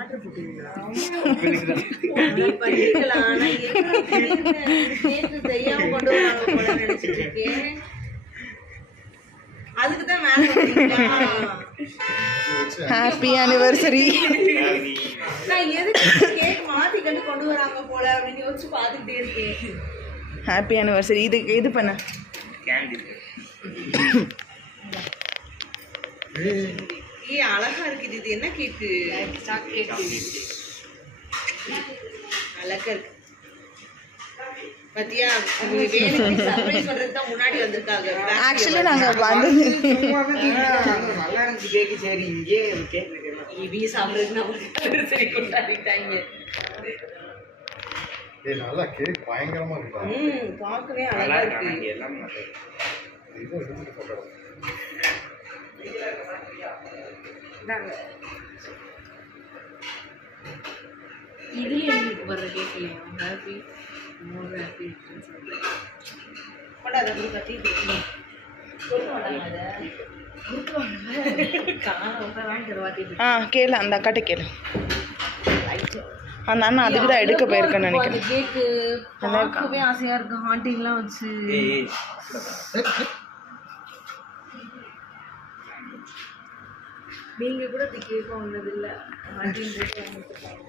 Order போட்டீங்களா? தெரியாம கொண்டு வராங்க போல நினைச்சிட்டு இருக்கேன். அதுக்குதான் ஹாப்பி ஆனிவர்சரி. நான் எதுக்கு கேக் மாத்தி கொண்டு வராங்க போல அப்படின்னு யோசிச்சு பார்த்துக்கிட்டே இருக்கேன். Happy anniversary. இது பண்ண அழகா இருக்குது. இது என்ன கேக்கு? சாக்லேட். அழகா இருக்கு பத்தியா? சர்ப்ரைஸ் பண்றதுக்கு தான் முன்னாடி வந்திருக்காங்க. ஆக்சுவலி நாங்க வந்து நல்லா இருந்துச்சு கேக்கு. சரி இங்கே கேக் இவி சாப்பிடுறதுக்கு நமக்கு சரி கொண்டாடிட்டாங்க. நல்லா கேக் பயங்கரமா இருக்கு. பார்க்கவே அழகா இருக்கு. எல்லாம் நல்லா இருக்கு. இது எடுத்து போட்டோ இதுல எனக்கு வர்ற கேக் இல்லையா? ஹாப்பி மோர் ஹாப்பி கொண்டாத பத்தி கேளு, அந்த அக்காட்ட கேளு. அந்த அண்ணா அதுக்கு தான் எடுக்க போயிருக்கேன்னு நினைக்கிறேன். கேக்கு பார்க்கவே ஆசையா இருக்கு. ஹாண்டிங்லாம் வச்சு நீங்க கூட கேட்க வந்தது இல்ல. ஹாண்டிங் போட்டு வந்துருக்காங்க.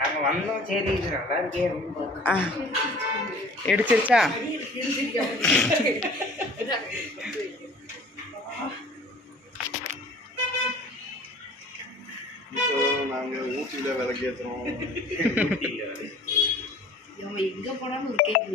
நாங்க வந்தோம். சரி இது நல்லா இருக்கே. எடுத்துருச்சா? நாங்க ஊட்டியில விளக்கேற்றுறோம். எங்க போனாலும் ஒரு கேக்